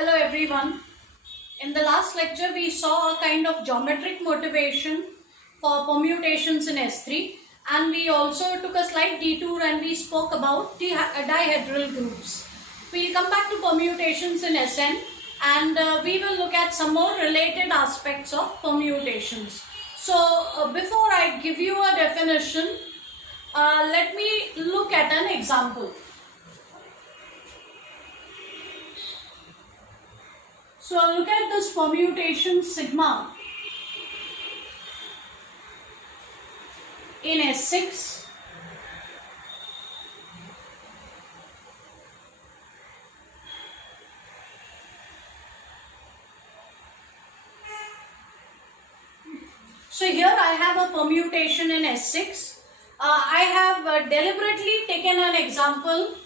Hello everyone. In the last lecture we saw a kind of geometric motivation for permutations in S3, and we also took a slight detour and we spoke about the dihedral groups. We'll come back to permutations in Sn, and we will look at some more related aspects of permutations. So before I give you a definition, let me look at an example. So look at this permutation sigma in S6. So here I have a permutation in S6. I have deliberately taken an example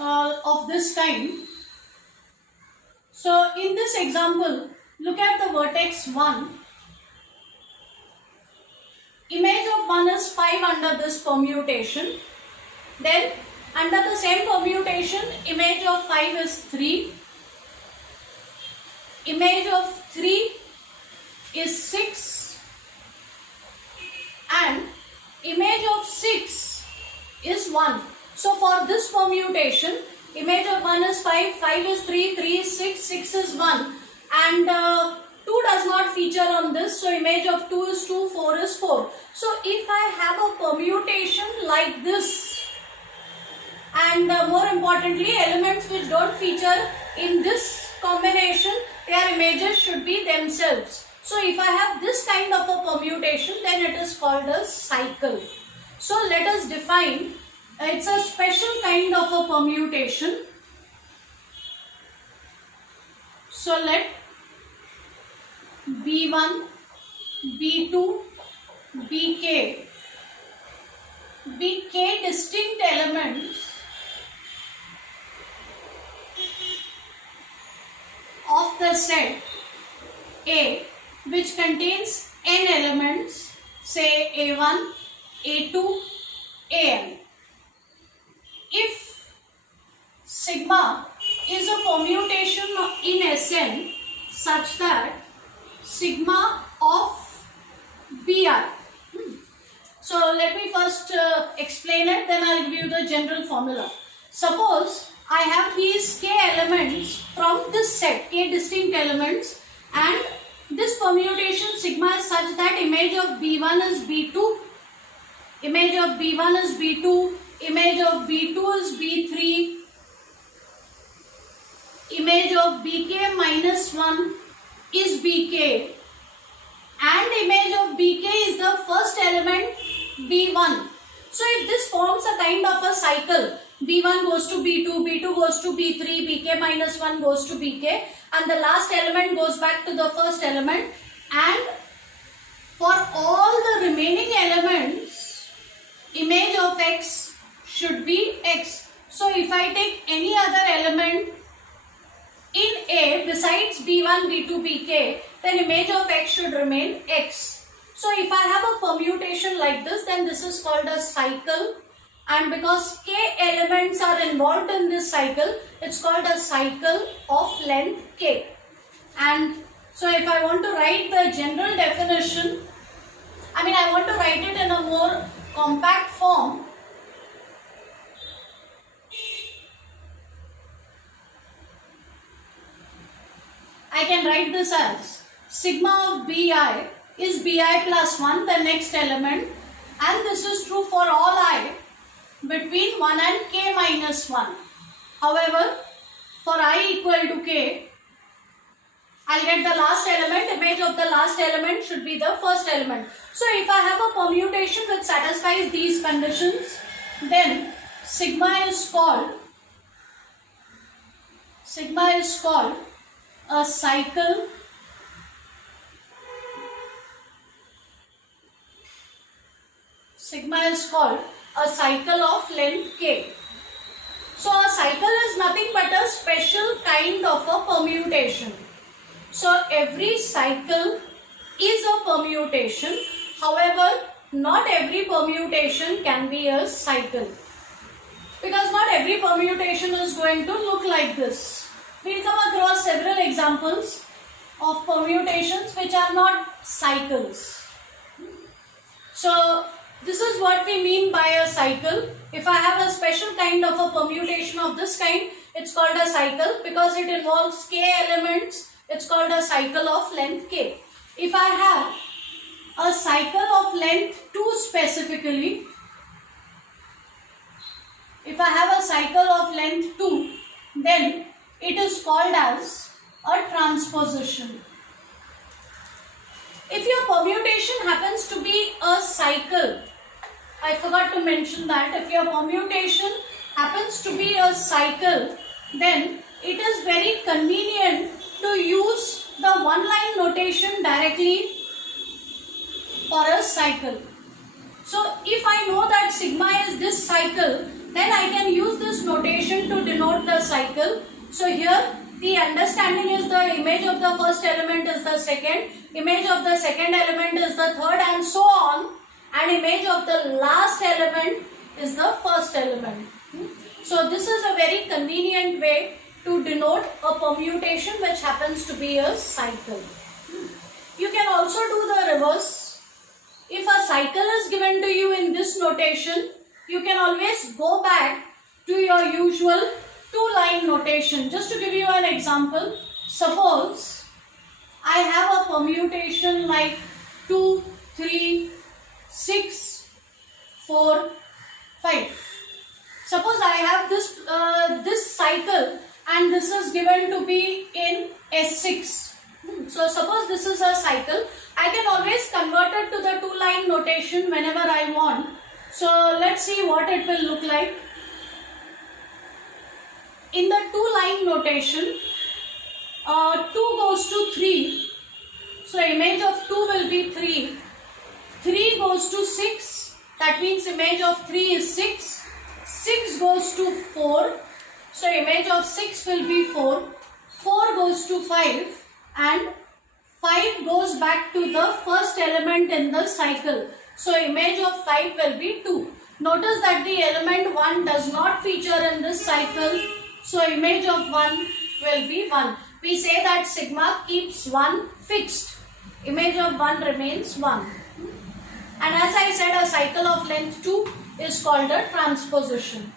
of this kind. So in this example, look at the vertex 1. Image of 1 is 5 under this permutation. Then under the same permutation, image of 5 is 3. Image of 3 is 6. And image of 6 is 1. So for this permutation, image of 1 is 5, 5 is 3, 3 is 6, 6 is 1, and 2 does not feature on this, so image of 2 is 2, 4 is 4. So if I have a permutation like this, and more importantly elements which don't feature in this combination, their images should be themselves. So if I have this kind of a permutation, then it is called a cycle. So let us define. It's a special kind of a permutation. So let B1, B2, Bk be k distinct elements of the set A, which contains n elements, say A1, A2, An. If sigma is a permutation in Sn such that sigma of Bi. So let me first explain it, then I'll give you the general formula. Suppose I have these k elements from this set, k distinct elements, and this permutation sigma is such that image of B1 is B2, image of B1 is B2, image of B2 is B3, image of Bk minus 1 is Bk, and image of Bk is the first element B1. So if this forms a kind of a cycle, B1 goes to B2, B2 goes to B3, Bk minus 1 goes to Bk, and the last element goes back to the first element, and for all the remaining elements, image of X should be X. So if I take any other element in A besides B1, B2, Bk, then image of X should remain X. So if I have a permutation like this, then this is called a cycle, and because k elements are involved in this cycle, it's called a cycle of length k. And so if I want to write the general definition, I want to write it in a more compact form. I can write this as sigma of Bi is Bi plus 1, the next element, and this is true for all I between 1 and k minus 1. However, for I equal to k, I'll get the last element, image of the last element should be the first element. So if I have a permutation that satisfies these conditions, then sigma is called a cycle of length k. So a cycle is nothing but a special kind of a permutation. So every cycle is a permutation. However, not every permutation can be a cycle, because not every permutation is going to look like this. we'll come across several examples of permutations which are not cycles. So this is what we mean by a cycle. If I have a special kind of a permutation of this kind, it's called a cycle because it involves k elements. It's called a cycle of length k. If I have a cycle of length 2 specifically, if I have a cycle of length 2, then it is called as a transposition. If your permutation happens to be a cycle, I forgot to mention that if your permutation happens to be a cycle, then it is very convenient to use the one-line notation directly for a cycle. So if I know that sigma is this cycle, then I can use this notation to denote the cycle. So here the understanding is the image of the first element is the second, image of the second element is the third, and so on, and image of the last element is the first element. So this is a very convenient way to denote a permutation which happens to be a cycle. You can also do the reverse. If a cycle is given to you in this notation, you can always go back to your usual two-line notation. Just to give you an example, suppose I have a permutation like 2, 3, 6, 4, 5. Suppose I have this cycle and this is given to be in S6. So suppose this is a cycle, I can always convert it to the two-line notation whenever I want. So let's see what it will look like. In the two-line notation, 2 goes to 3. So image of 2 will be 3. 3 goes to 6. That means image of 3 is 6. 6 goes to 4. So image of 6 will be 4. 4 goes to 5. And 5 goes back to the first element in the cycle. So image of 5 will be 2. Notice that the element 1 does not feature in this cycle. So image of 1 will be 1. We say that sigma keeps 1 fixed. Image of 1 remains 1. And as I said, a cycle of length 2 is called a transposition.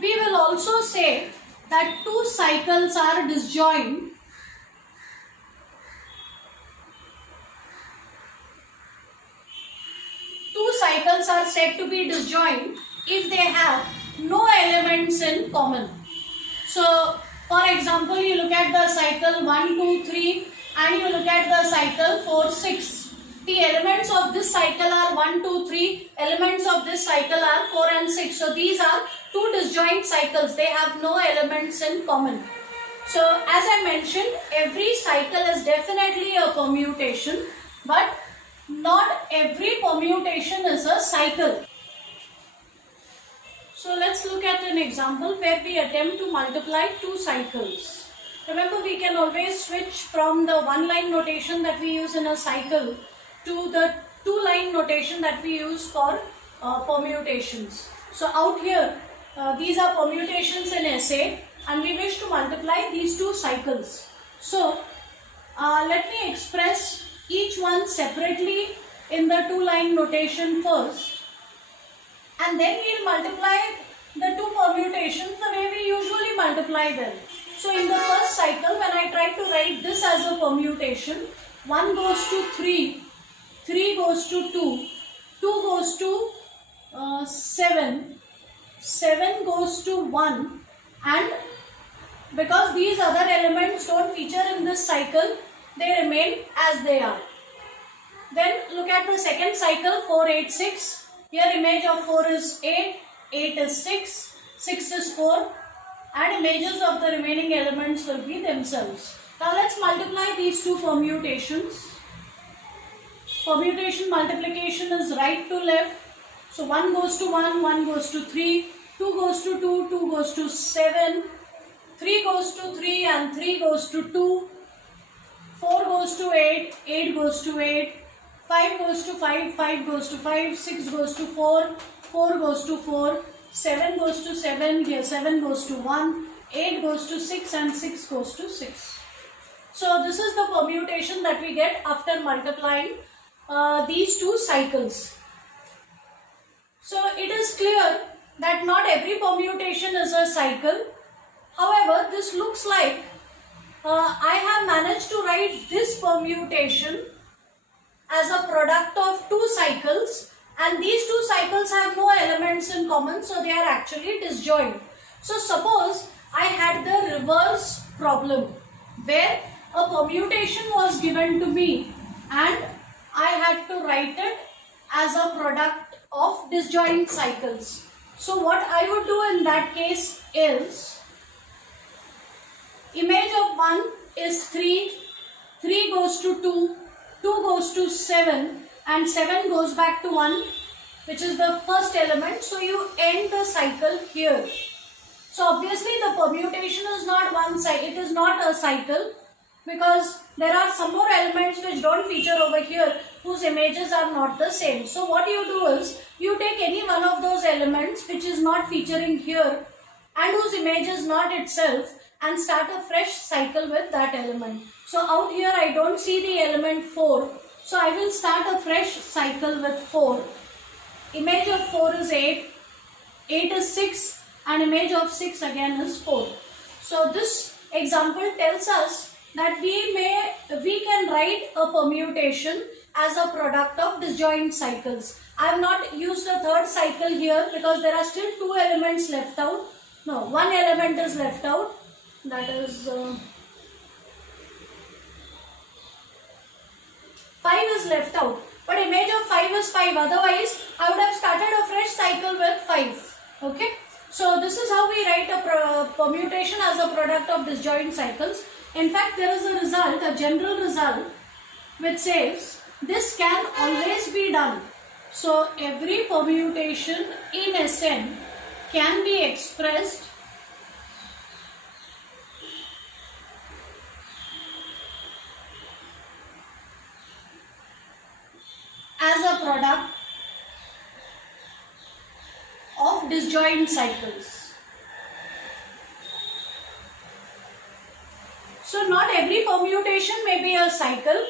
We will also say that two cycles are disjoint cycles are said to be disjoint if they have no elements in common. So, for example, you look at the cycle 1, 2, 3 and you look at the cycle 4, 6. The elements of this cycle are 1, 2, 3. Elements of this cycle are 4 and 6. So, these are two disjoint cycles. They have no elements in common. So, as I mentioned, every cycle is definitely a permutation, but not every permutation is a cycle. So let's look at an example where we attempt to multiply two cycles. Remember, we can always switch from the one-line notation that we use in a cycle to the two-line notation that we use for permutations. So out here, these are permutations in SA and we wish to multiply these two cycles. So let me express each one separately in the two-line notation first, and then we'll multiply the two permutations the way we usually multiply them. So in the first cycle, when I try to write this as a permutation, 1 goes to 3, 3 goes to 2, 2 goes to 7, 7 goes to 1, and because these other elements don't feature in this cycle, they remain as they are. Then look at the second cycle, 4, 8, 6. Here image of 4 is 8, 8 is 6, 6 is 4, and images of the remaining elements will be themselves. Now let's multiply these two permutations. Permutation multiplication is right to left. So 1 goes to 1, 1 goes to 3, 2 goes to 2, 2 goes to 7, 3 goes to 3 and 3 goes to 2, 4 goes to 8, 8 goes to 8, 5 goes to 5, 5 goes to 5, 6 goes to 4, 4 goes to 4, 7 goes to 7, here 7 goes to 1, 8 goes to 6 and 6 goes to 6. So this is the permutation that we get after multiplying these two cycles. So it is clear that not every permutation is a cycle. However, this looks like I have managed to write this permutation as a product of two cycles, and these two cycles have no elements in common, so they are actually disjoint. So suppose I had the reverse problem where a permutation was given to me and I had to write it as a product of disjoint cycles. So what I would do in that case is, image of 1 is 3, 3 goes to 2, 2 goes to 7 and 7 goes back to 1, which is the first element. So you end the cycle here. So obviously the permutation is not one cycle, it is not a cycle, because there are some more elements which don't feature over here whose images are not the same. So what you do is, you take any one of those elements which is not featuring here and whose image is not itself, and start a fresh cycle with that element. So out here I don't see the element 4. So I will start a fresh cycle with 4. Image of 4 is 8. 8 is 6 and image of 6 again is 4. So this example tells us that we can write a permutation as a product of disjoint cycles. I have not used a third cycle here because there are still two elements left out. No, one element is left out. That is 5 is left out, but image of 5 is 5, otherwise I would have started a fresh cycle with 5. Okay, so this is how we write a permutation as a product of disjoint cycles. In fact, there is a result, a general result, which says this can always be done. So every permutation in Sn can be expressed as a product of disjoint cycles. So not every permutation may be a cycle,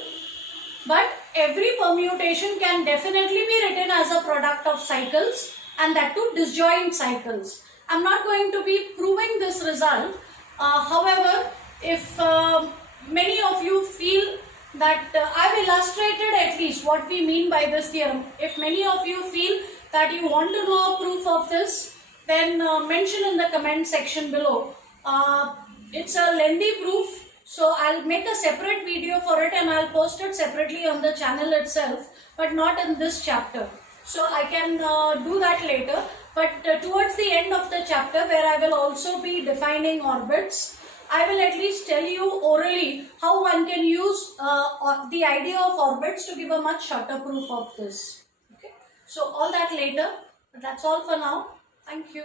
but every permutation can definitely be written as a product of cycles, and that too disjoint cycles. I am not going to be proving this result. However, if many of you feel that I have illustrated at least what we mean by this theorem. If many of you feel that you want to know a proof of this, then mention in the comment section below. It's a lengthy proof, so I'll make a separate video for it and I'll post it separately on the channel itself, but not in this chapter. So I can do that later, but towards the end of the chapter, where I will also be defining orbits, I will at least tell you orally how one can use the idea of orbits to give a much shorter proof of this. Okay? So all that later, but that's all for now. Thank you.